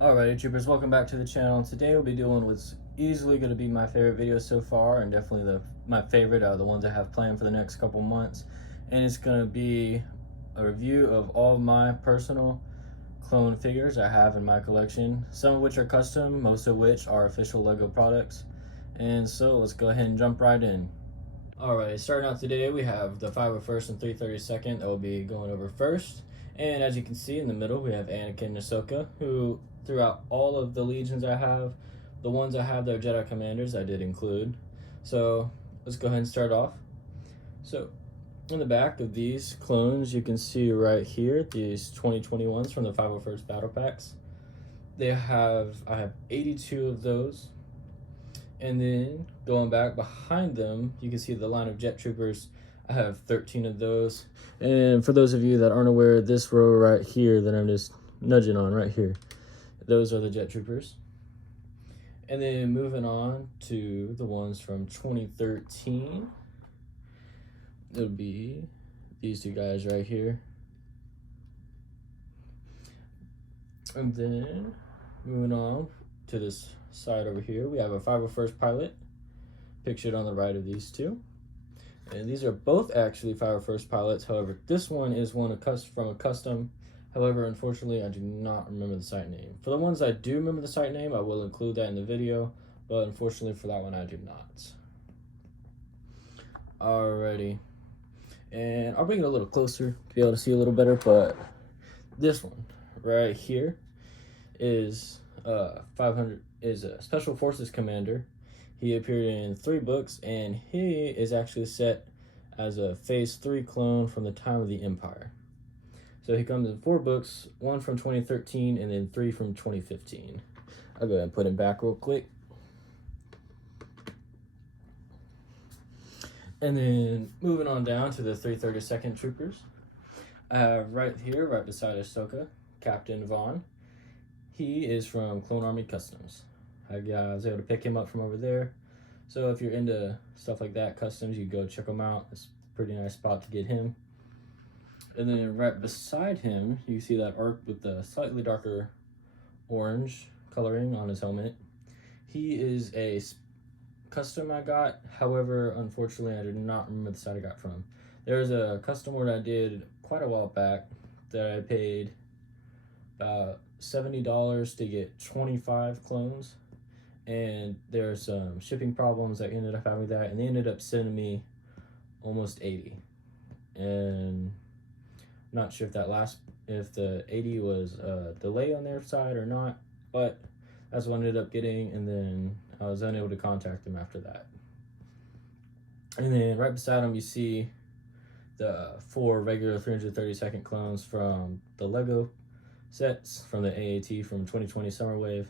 Alrighty, troopers, welcome back to the channel. Today we'll be doing what's easily going to be my favorite video so far, and definitely my favorite out of the ones I have planned for the next couple months. And it's going to be a review of all of my personal clone figures I have in my collection, some of which are custom, most of which are official LEGO products. And so let's go ahead and jump right in. Alright, starting out today, we have the 501st and 332nd that we'll be going over first. And as you can see in the middle, we have Anakin and Ahsoka, who throughout all of the legions I have, the ones I have that are Jedi Commanders, I did include. So let's go ahead and start off. So in the back of these clones, you can see right here, these 2021s from the 501st Battle Packs. I have 82 of those. And then going back behind them, you can see the line of Jet Troopers. I have 13 of those. And for those of you that aren't aware, this row right here that I'm just nudging on right here, those are the Jet Troopers. And then moving on to the ones from 2013, it'll be these two guys right here. And then moving on to this side over here, we have a 501st pilot pictured on the right of these two. And these are both actually 501st pilots. However, this one is one from a custom. However, unfortunately, I do not remember the site name. For the ones I do remember the site name, I will include that in the video, but unfortunately for that one, I do not. Alrighty. And I'll bring it a little closer to be able to see a little better, but this one right here is 500 is a Special Forces Commander. He appeared in 3 books, and he is actually set as a Phase 3 clone from the time of the Empire. So he comes in 4 books, 1 from 2013, and then 3 from 2015. I'll go ahead and put him back real quick. And then moving on down to the 332nd Troopers. Right here, right beside Ahsoka, Captain Vaughn. He is from Clone Army Customs. I was able to pick him up from over there. So if you're into stuff like that, customs, you go check him out. It's a pretty nice spot to get him. And then right beside him, you see that arc with the slightly darker orange coloring on his helmet. He is a custom I got. However, unfortunately, I do not remember the site I got from. There's a custom order I did quite a while back that I paid about $70 to get 25 clones. And there's some shipping problems that ended up having that, and they ended up sending me almost 80. And I'm not sure if the 80 was a delay on their side or not, but that's what I ended up getting, and then I was unable to contact them after that. And then right beside them, you see the 4 regular 332nd clones from the LEGO sets from the AAT from 2020 Summer Wave.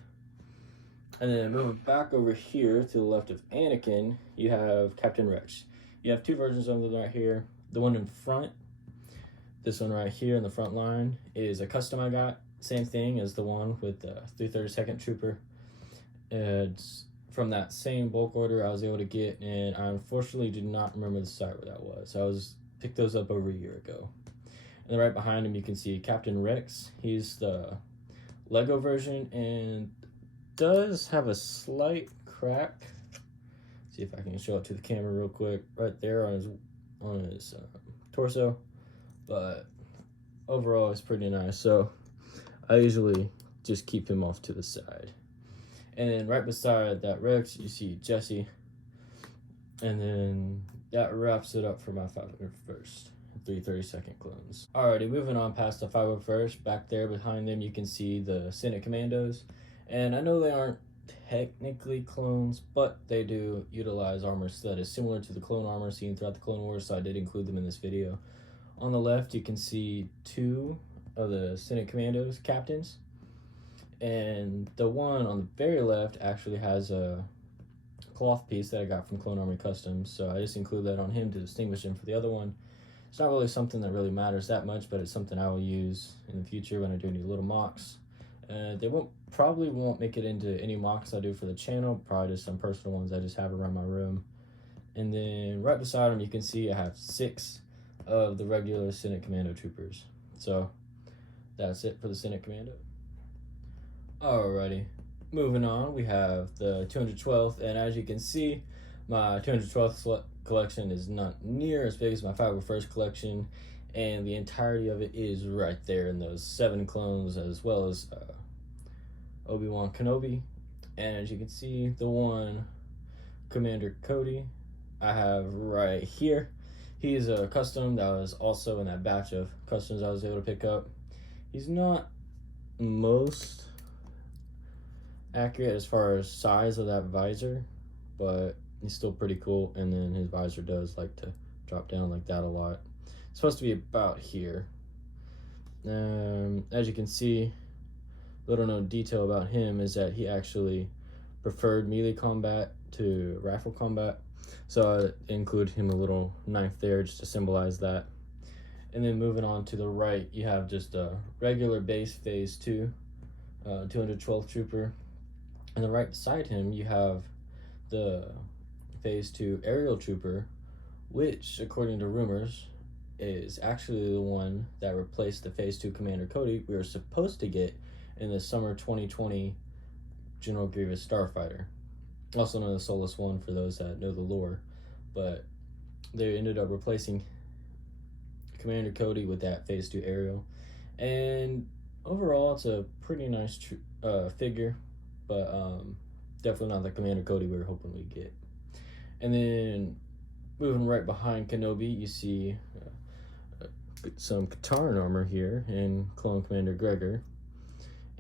And then moving back over here to the left of Anakin, you have Captain Rex. You have 2 versions of them right here. The one in front, this one right here in the front line, is a custom I got. Same thing as the one with the 332nd Trooper. It's from that same bulk order I was able to get, and I unfortunately do not remember the site where that was. I picked those up over a year ago. And then right behind him, you can see Captain Rex. He's the LEGO version and does have a slight crack. See if I can show it to the camera real quick. Right there on his torso. But overall, it's pretty nice. So I usually just keep him off to the side. And then right beside that Rex, you see Jesse. And then that wraps it up for my 501st. 332nd clones. Alrighty, moving on past the 501st, back there behind them you can see the Senate Commandos. And I know they aren't technically clones, but they do utilize armor that is similar to the clone armor seen throughout the Clone Wars, so I did include them in this video. On the left, you can see 2 of the Senate Commandos captains. And the one on the very left actually has a cloth piece that I got from Clone Army Customs, so I just include that on him to distinguish him for the other one. It's not really something that really matters that much, but it's something I will use in the future when I do any little mocks. They probably won't make it into any mocks I do for the channel, probably just some personal ones I just have around my room. And then right beside them, you can see I have 6 of the regular Senate Commando troopers. So that's it for the Senate Commando. Alrighty, moving on, we have the 212th, and as you can see, my 212th collection is not near as big as my 501st collection, and the entirety of it is right there in those 7 clones, as well as Obi-Wan Kenobi. And as you can see, the one Commander Cody I have right here. He's a custom that was also in that batch of customs I was able to pick up. He's not most accurate as far as size of that visor, but he's still pretty cool. And then his visor does like to drop down like that a lot. It's supposed to be about here. As you can see, little known detail about him is that he actually preferred melee combat to rifle combat, so I include him a little knife there just to symbolize that. And then moving on to the right, you have just a regular base phase 2 212th trooper, and then right beside him you have the phase 2 aerial trooper, which according to rumors is actually the one that replaced the phase 2 Commander Cody we were supposed to get in the summer 2020 General Grievous Starfighter, also known as Solus 1 for those that know the lore. But they ended up replacing Commander Cody with that phase 2 aerial, and overall it's a pretty nice figure, but definitely not the Commander Cody we were hoping we'd get. And then moving right behind Kenobi, you see some Kataran armor here in Clone Commander Gregor.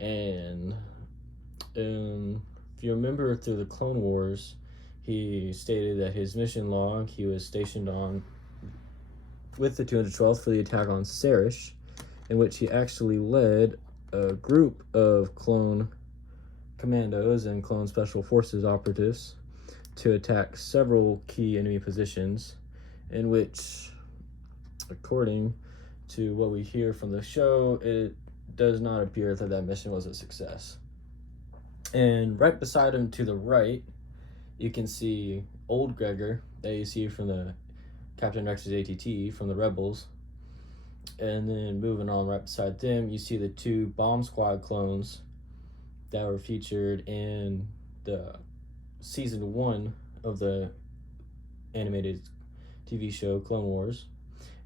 And if you remember through the Clone Wars, he stated that his mission log, he was stationed on with the 212th for the attack on Serish, in which he actually led a group of clone commandos and clone special forces operatives to attack several key enemy positions, in which, according to what we hear from the show, it does not appear that that mission was a success. And right beside him to the right, you can see old Gregor that you see from the Captain Rex's ATT from the Rebels. And then moving on right beside them, you see the 2 Bomb Squad clones that were featured in the season 1 of the animated TV show Clone Wars,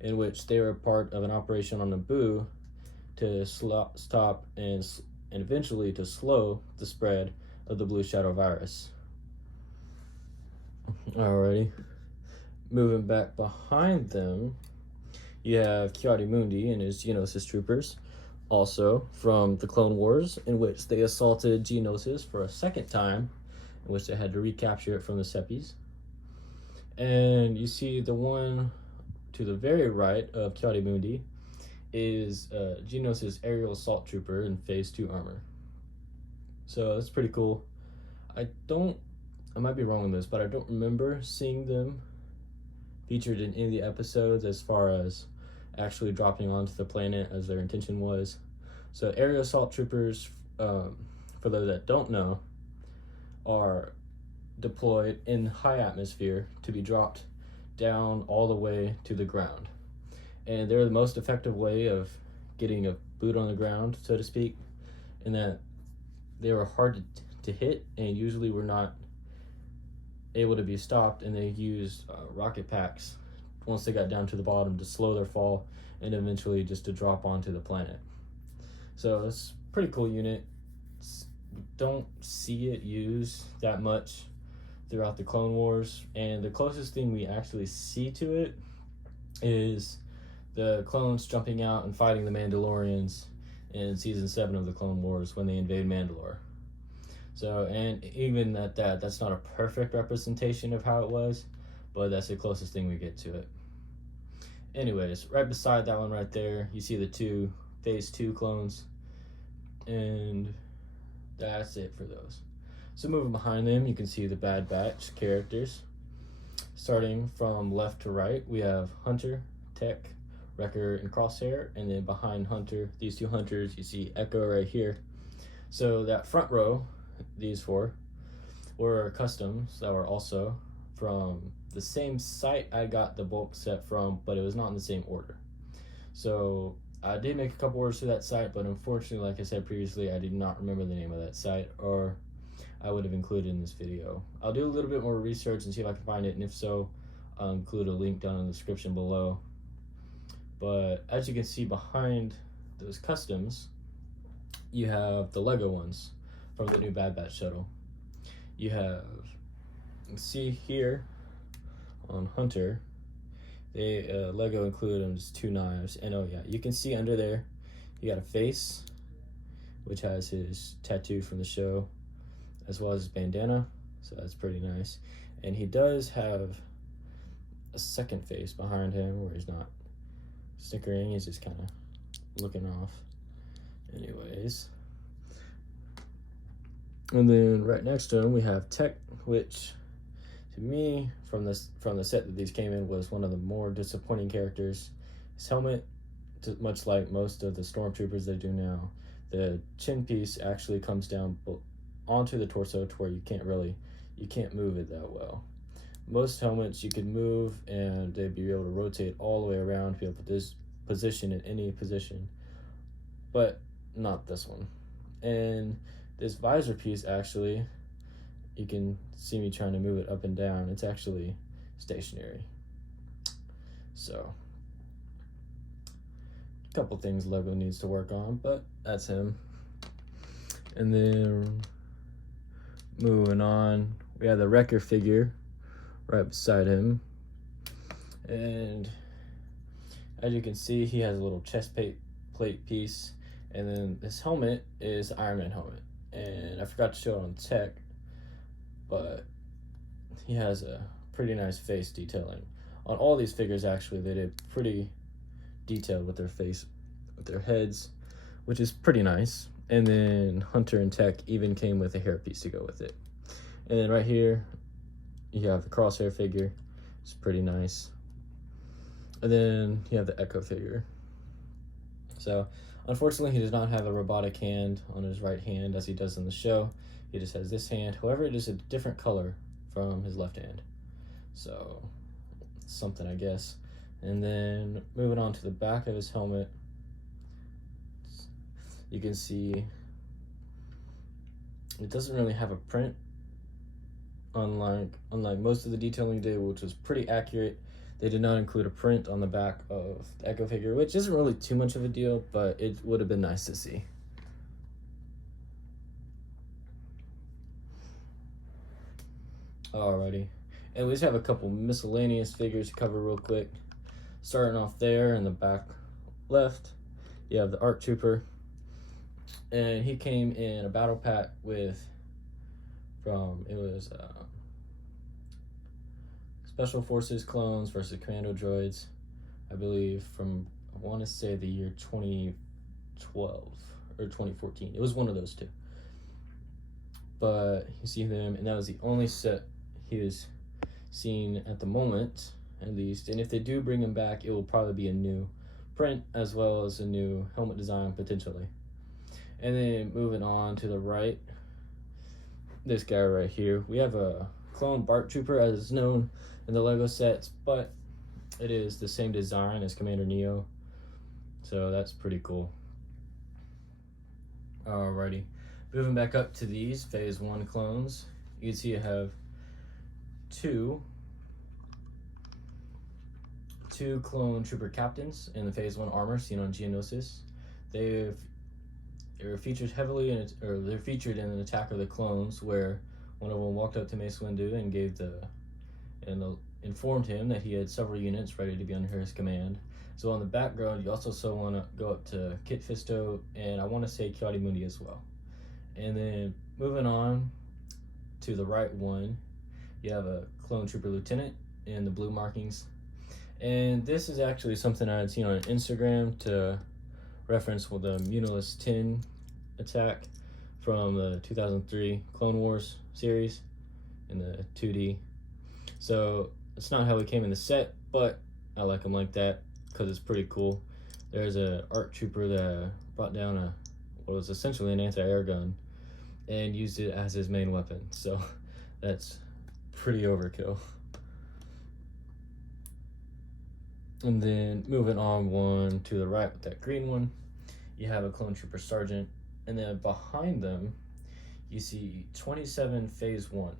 in which they were part of an operation on Naboo to stop and eventually to slow the spread of the Blue Shadow virus. Alrighty, moving back behind them, you have Ki-Adi-Mundi and his Geonosis troopers, also from the Clone Wars, in which they assaulted Geonosis for a second time, in which they had to recapture it from the Seppies. And you see the one to the very right of Ki-Adi-Mundi is Geonosis aerial assault trooper in phase 2 armor. So that's pretty cool. I might be wrong on this, but I don't remember seeing them featured in any of the episodes as far as actually dropping onto the planet as their intention was. So aerial assault troopers, for those that don't know, are deployed in high atmosphere to be dropped down all the way to the ground. And they're the most effective way of getting a boot on the ground, so to speak, in that they were hard to hit and usually were not able to be stopped, and they used rocket packs once they got down to the bottom to slow their fall and eventually just to drop onto the planet. So it's a pretty cool unit. Don't see it used that much throughout the Clone Wars, and the closest thing we actually see to it is the clones jumping out and fighting the Mandalorians in season 7 of the Clone Wars when they invade Mandalore. So, and even at that, that's not a perfect representation of how it was, but that's the closest thing we get to it. Anyways, right beside that one right there, you see the 2 phase 2 clones, and that's it for those. So moving behind them, you can see the Bad Batch characters. Starting from left to right, we have Hunter, Tech, Wrecker, and Crosshair, and then behind Hunter, these 2 hunters, you see Echo right here. So that front row, these 4, were customs that were also from the same site I got the bulk set from, but it was not in the same order. So I did make a couple orders to that site, but unfortunately, like I said previously, I did not remember the name of that site, or I would have included in this video. I'll do a little bit more research and see if I can find it, and if so, I'll include a link down in the description below. But as you can see behind those customs, you have the Lego ones from the new Bad Batch shuttle. You can see here on Hunter, they Lego included them just 2 knives, and oh yeah, you can see under there you got a face which has his tattoo from the show, as well as his bandana, so that's pretty nice. And he does have a second face behind him where he's not snickering, he's just kind of looking off. Anyways, and then right next to him we have Tech, which to me, from the set that these came in, was one of the more disappointing characters. His helmet, much like most of the stormtroopers they do now, the chin piece actually comes down onto the torso to where you can't move it that well. Most helmets you could move and they'd be able to rotate all the way around to be able to put this position in any position, but not this one. And this visor piece, actually, you can see me trying to move it up and down, it's actually stationary. So a couple things Lego needs to work on, but that's him. And then moving on, we have the Wrecker figure right beside him, and as you can see, he has a little chest plate piece, and then this helmet is the Iron Man helmet, and I forgot to show it on Tech, but he has a pretty nice face detailing. On all these figures, actually, they did pretty detailed with their face, with their heads, which is pretty nice. And then Hunter and Tech even came with a hairpiece to go with it. And then right here, you have the Crosshair figure. It's pretty nice. And then you have the Echo figure. So, unfortunately, he does not have a robotic hand on his right hand as he does in the show. He just has this hand. However, it is a different color from his left hand. So, something, I guess. And then moving on to the back of his helmet, you can see it doesn't really have a print, unlike most of the detailing they did, which was pretty accurate. They did not include a print on the back of the Echo figure, which isn't really too much of a deal, but it would have been nice to see. Alrighty, and we just have a couple miscellaneous figures to cover real quick. Starting off there in the back left, you have the ARC Trooper, and he came in a battle pack with, Special Forces clones versus commando droids, I believe, from, I want to say the year 2012 or 2014. It was one of those two. But you see them, and that was the only set he was seen at the moment, at least. And if they do bring him back, it will probably be a new print as well as a new helmet design potentially. And then moving on to the right, this guy right here, we have a clone BARC Trooper as is known in the Lego sets, but it is the same design as Commander Neo, so that's pretty cool. Alrighty, moving back up to these Phase 1 clones, you can see I have two clone trooper captains in the Phase 1 armor seen on Geonosis. They're featured heavily they're featured in an Attack of the Clones, where one of them walked up to Mace Windu and informed him that he had several units ready to be under his command. So on the background, you also want to go up to Kit Fisto, and I want to say Kiadi-Mundi as well. And then moving on to the right one, you have a clone trooper lieutenant in the blue markings. And this is actually something I had seen on Instagram to reference with the Munilus 10 attack from the 2003 Clone Wars series in the 2D. So it's not how he came in the set, but I like him like that because it's pretty cool. There's a ARC Trooper that brought down what was essentially an anti-air gun and used it as his main weapon. So that's pretty overkill. And then moving on one to the right with that green one, you have a clone trooper sergeant, and then behind them you see 27 phase 1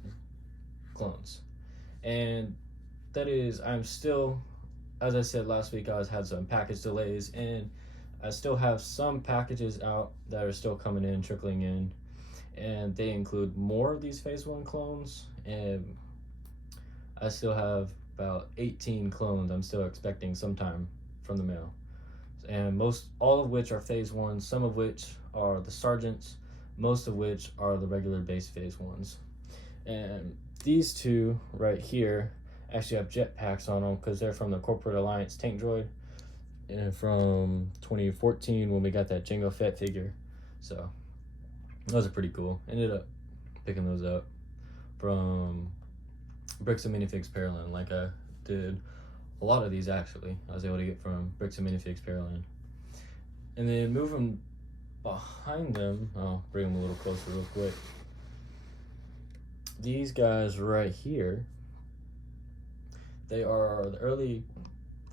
clones. And that is, I'm still, as I said last week, I had some package delays, and I still have some packages out that are still coming in, trickling in, and they include more of these phase 1 clones, and I still have about 18 clones I'm still expecting sometime from the mail. And all of which are phase 1, some of which are the sergeants, most of which are the regular base phase 1s. And these two right here actually have jetpacks on them because they're from the Corporate Alliance tank droid, and from 2014 when we got that Jango Fett figure. So those are pretty cool. Ended up picking those up from Bricks and Minifigs Pearland, like I did a lot of these actually. I was able to get from Bricks and Minifigs Pearland. And then moving behind them, I'll bring them a little closer real quick. These guys right here, they are the early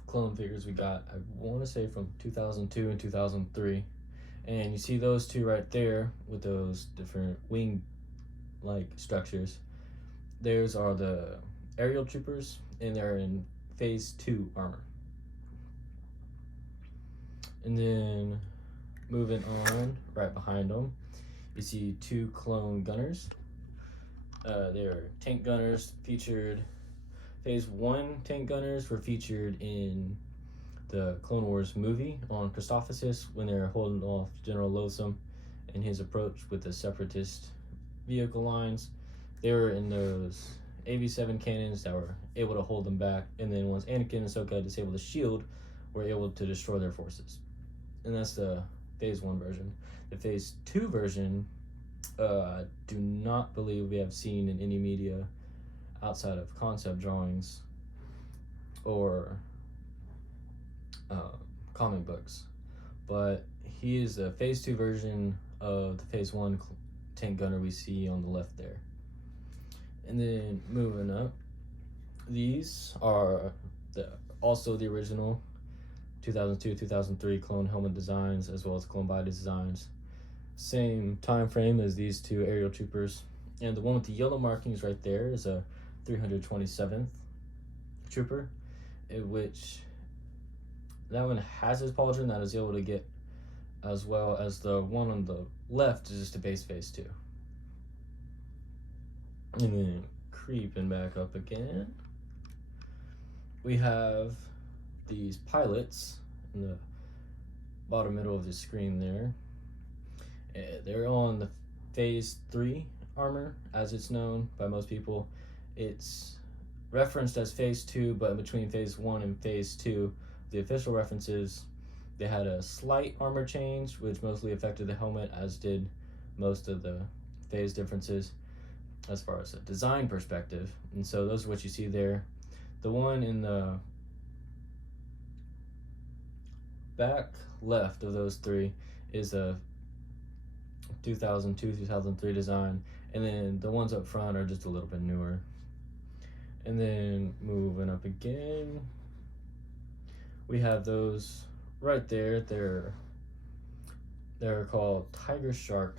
clone figures we got, I want to say from 2002 and 2003. And you see those two right there with those different wing-like structures. Those are the aerial troopers, and they're in phase 2 armor. And then moving on, right behind them, you see 2 clone gunners. They're tank gunners featured. Phase 1 tank gunners were featured in the Clone Wars movie on Christophsis when they were holding off General Loathsome and his approach with the separatist vehicle lines. They were in those AV-7 cannons that were able to hold them back, and then once Anakin and Ahsoka disabled the shield, were able to destroy their forces. And that's the phase 1 version. The phase 2 version, I do not believe we have seen in any media outside of concept drawings or comic books, but he is the phase 2 version of the phase 1 tank gunner we see on the left there. And then moving up, these are also the original 2002-2003 clone helmet designs, as well as clone body designs. Same time frame as these 2 aerial troopers. And the one with the yellow markings right there is a 327th trooper, in which that one has his pauldron that is able to get, as well as the one on the left is just a base phase 2. And then creeping back up again, we have these pilots in the bottom middle of the screen there. They're on the phase 3 armor, as it's known by most people. It's referenced as phase 2, but between phase 1 and phase 2, the official references, they had a slight armor change, which mostly affected the helmet, as did most of the phase differences as far as a design perspective. And so those are what you see there. The one in the back left of those 3 is a 2002-2003 design, and then the ones up front are just a little bit newer. And then moving up again, we have those right there. They're called Tiger Shark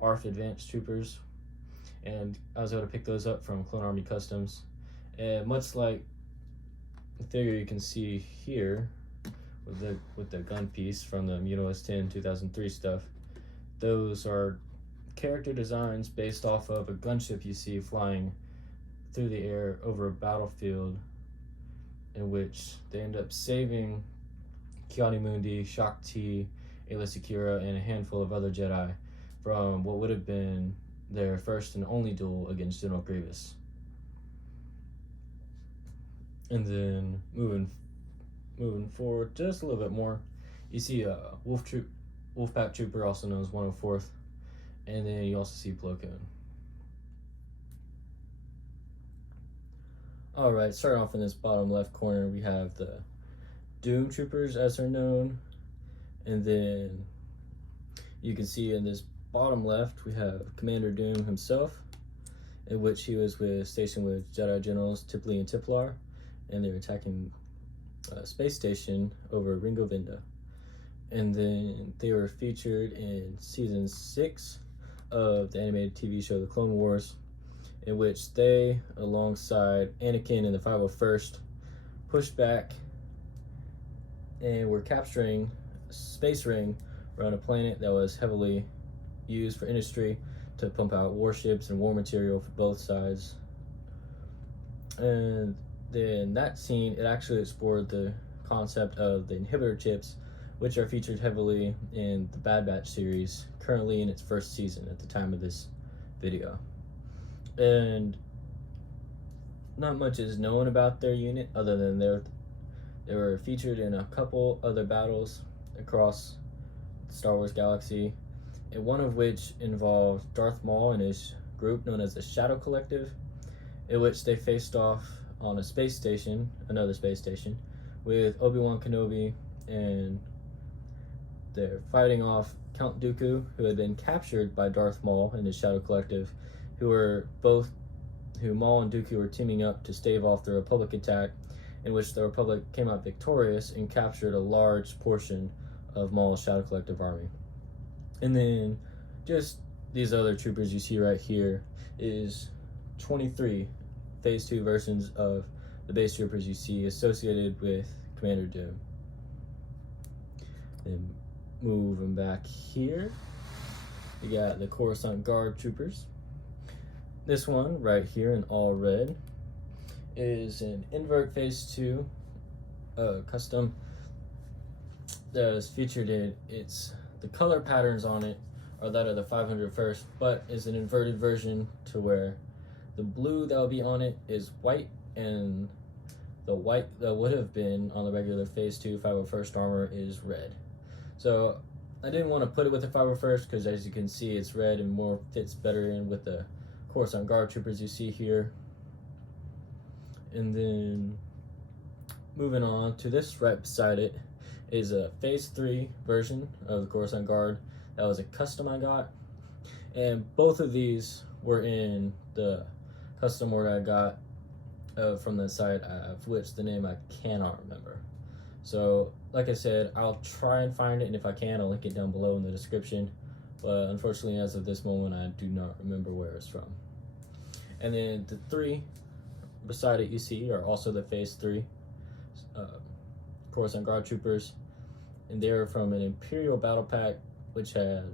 ARF Advanced Troopers, and I was able to pick those up from Clone Army Customs. And much like the figure you can see here with the gun piece from the Geonosis 10 2003 stuff, those are character designs based off of a gunship you see flying through the air over a battlefield, in which they end up saving Ki-Adi-Mundi, Shaak Ti, Aayla Secura, and a handful of other Jedi from what would have been their first and only duel against General Grievous. And then moving forward just a little bit more, you see a Wolfpack Trooper, also known as 104th, and then you also see Plo Koon. Alright, starting off in this bottom left corner, we have the Doom Troopers, as they're known, and then you can see in this bottom left we have Commander Doom himself, in which he was stationed with Jedi Generals Tipley and Tiplar, and they were attacking space station over Ringovinda. And then they were featured in season 6 of the animated TV show The Clone Wars, in which they, alongside Anakin and the 501st, pushed back and were capturing a space ring around a planet that was heavily used for industry to pump out warships and war material for both sides. And then that scene, it actually explored the concept of the inhibitor chips, which are featured heavily in the Bad Batch series, currently in its first season at the time of this video. And not much is known about their unit other than they were featured in a couple other battles across the Star Wars galaxy, and one of which involved Darth Maul and his group known as the Shadow Collective, in which they faced off on a space station, another space station, with Obi-Wan Kenobi, and they're fighting off Count Dooku, who had been captured by Darth Maul and his Shadow Collective, who Maul and Dooku were teaming up to stave off the Republic attack, in which the Republic came out victorious and captured a large portion of Maul's Shadow Collective army. And then just these other troopers you see right here is 23 Phase 2 versions of the base troopers you see associated with Commander Doom. Then moving back here, we got the Coruscant Guard troopers. This one right here in all red is an invert Phase 2 custom that is featured in the color patterns on it are that of the 501st, but is an inverted version to where the blue that will be on it is white, and the white that would have been on the regular Phase 2 501st armor is red. So I didn't want to put it with the 501st because, as you can see, it's red and more fits better in with the Coruscant Guard troopers you see here. And then moving on to this right beside it is a Phase 3 version of the Coruscant Guard. That was a custom I got, and both of these were in the custom order I got from the site, of which the name I cannot remember. So like I said, I'll try and find it, and if I can, I'll link it down below in the description, but unfortunately as of this moment I do not remember where it's from. And then the 3 beside it you see are also the Phase 3 Coruscant Guard troopers, and they're from an Imperial battle pack, which had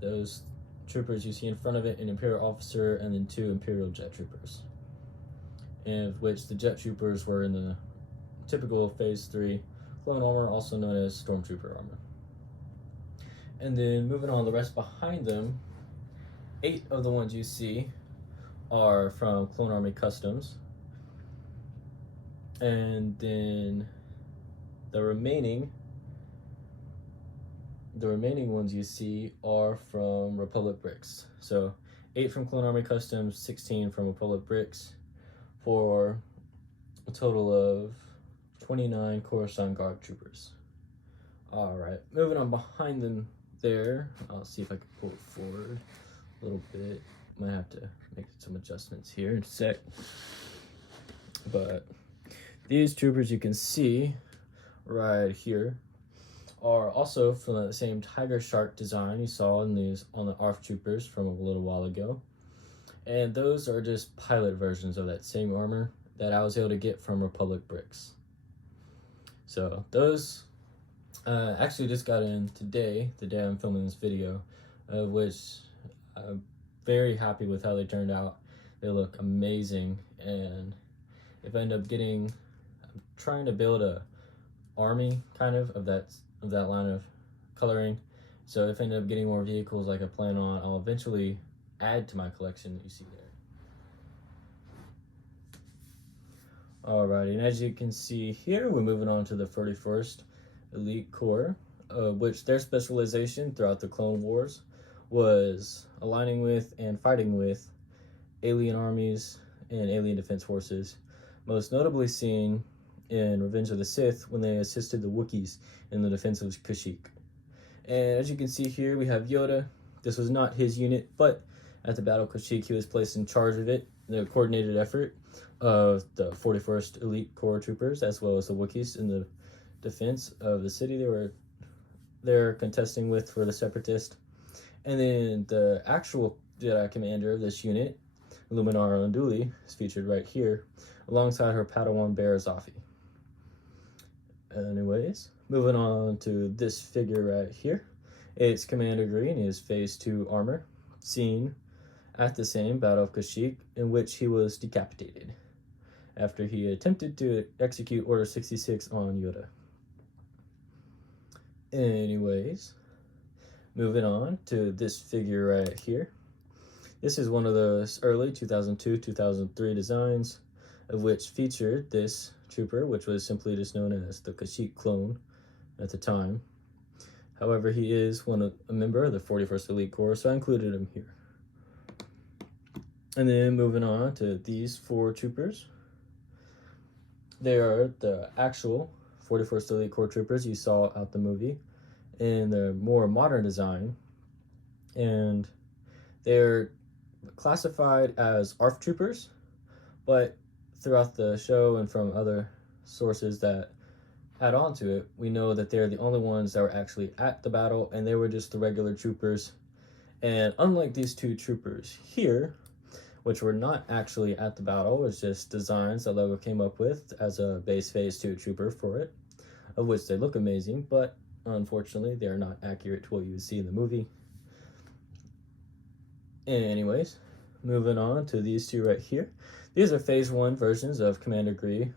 those troopers you see in front of it, an Imperial officer and then 2 Imperial jet troopers, and which the jet troopers were in the typical Phase 3 clone armor, also known as Stormtrooper armor. And then moving on, the rest behind them, 8 of the ones you see are from Clone Army Customs, and then the remaining ones you see are from Republic Bricks. So 8 from Clone Army Customs, 16 from Republic Bricks, for a total of 29 Coruscant Guard troopers. Alright, moving on behind them there, I'll see if I can pull it forward a little bit. Might have to make some adjustments here in a sec. But these troopers you can see right here are also from the same tiger shark design you saw in these on the ARF troopers from a little while ago. And those are just pilot versions of that same armor that I was able to get from Republic Bricks. So those actually just got in today, the day I'm filming this video, of which I'm very happy with how they turned out. They look amazing, and if I end up I'm trying to build a army kind of that line of coloring. So if I end up getting more vehicles like I plan on, I'll eventually add to my collection that you see there. Alrighty, and as you can see here, we're moving on to the 31st Elite Corps, which their specialization throughout the Clone Wars was aligning with and fighting with alien armies and alien defense forces, most notably seen in Revenge of the Sith when they assisted the Wookiees in the defense of Kashyyyk. And as you can see here, we have Yoda. This was not his unit, but at the Battle of Kashyyyk, he was placed in charge of it the coordinated effort of the 41st Elite Corps troopers, as well as the Wookiees in the defense of the city they're contesting with for the Separatist. And then the actual Jedi commander of this unit, Luminara Unduli, is featured right here, alongside her Padawan Bear Zafi. Anyways, moving on to this figure right here. It's Commander Green in his Phase 2 armor, seen at the same Battle of Kashyyyk, in which he was decapitated after he attempted to execute Order 66 on Yoda. Anyways, moving on to this figure right here. This is one of those early 2002-2003 designs, of which featured this trooper, which was simply just known as the Kashyyyk clone at the time. However, he is a member of the 41st Elite Corps, so I included him here. And then moving on to these 4 troopers. They are the actual 41st Elite Corps troopers you saw out the movie in the more modern design. And they're classified as ARF troopers, but throughout the show and from other sources that add on to it, we know that they're the only ones that were actually at the battle, and they were just the regular troopers. And unlike these 2 troopers here, which were not actually at the battle, it was just designs that LEGO came up with as a base Phase 2 trooper for it, of which they look amazing, but unfortunately they're not accurate to what you would see in the movie. Anyways, moving on to these 2 right here. These are Phase 1 versions of Commander Gree,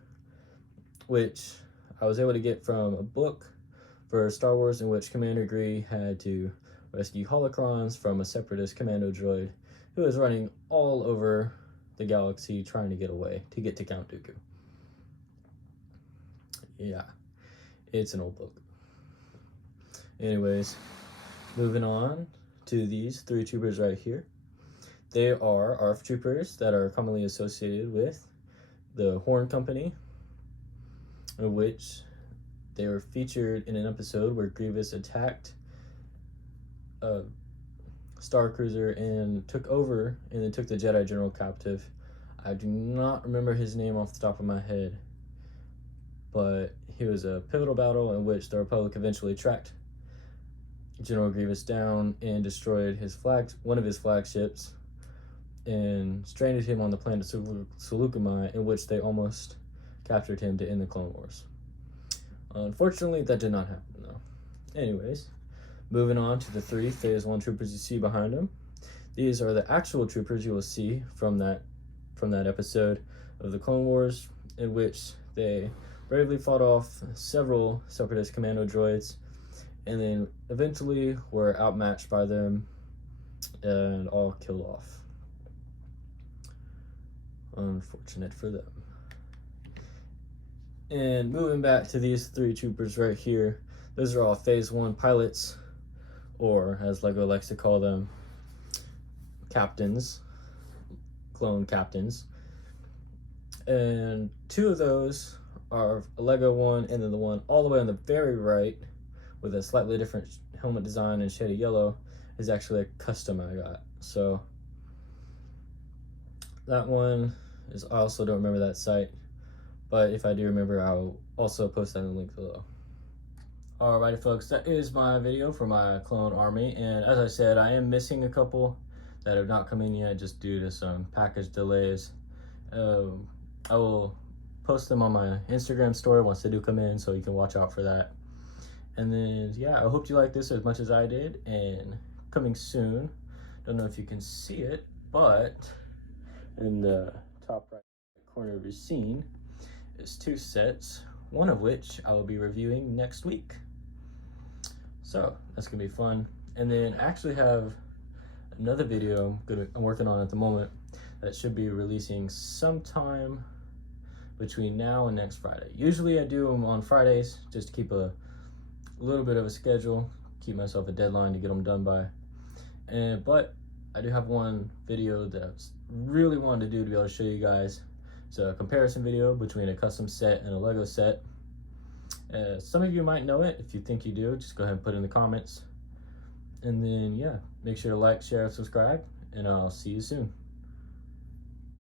which I was able to get from a book for Star Wars, in which Commander Gree had to rescue holocrons from a Separatist commando droid who was running all over the galaxy trying to get away to get to Count Dooku. Yeah, it's an old book. Anyways, moving on to these 3 troopers right here. They are ARF troopers that are commonly associated with the Horn Company, of which they were featured in an episode where Grievous attacked a Star Cruiser and took over and then took the Jedi General captive. I do not remember his name off the top of my head, but he was a pivotal battle in which the Republic eventually tracked General Grievous down and destroyed one of his flagships and stranded him on the planet Seleucami, in which they almost captured him to end the Clone Wars. Unfortunately, that did not happen, though. Anyways, moving on to the 3 Phase 1 troopers you see behind them. These are the actual troopers you will see from that episode of the Clone Wars, in which they bravely fought off several Separatist commando droids, and then eventually were outmatched by them and all killed off. Unfortunate for them. And moving back to these 3 troopers right here, those are all Phase 1 pilots, or as LEGO likes to call them, captains, clone captains. And 2 of those are a LEGO one, and then the one all the way on the very right with a slightly different helmet design and shade of yellow is actually a custom I got. So that one is, I also don't remember that site, but if I do remember, I'll also post that in the link below. Alrighty folks, that is my video for my clone army, and as I said, I am missing a couple that have not come in yet just due to some package delays. I will post them on my Instagram story once they do come in, so you can watch out for that. And then yeah, I hope you like this as much as I did, and coming soon, don't know if you can see it, but in the top right corner of your scene is 2 sets, one of which I will be reviewing next week. So that's gonna be fun. And then I actually have another video I'm working on at the moment that should be releasing sometime between now and next Friday. Usually I do them on Fridays just to keep a little bit of a schedule, keep myself a deadline to get them done by. But I do have one video that I really wanted to do to be able to show you guys. It's a comparison video between a custom set and a LEGO set. Some of you might know it. If you think you do, just go ahead and put it in the comments. And then yeah, make sure to like, share, and subscribe, and I'll see you soon.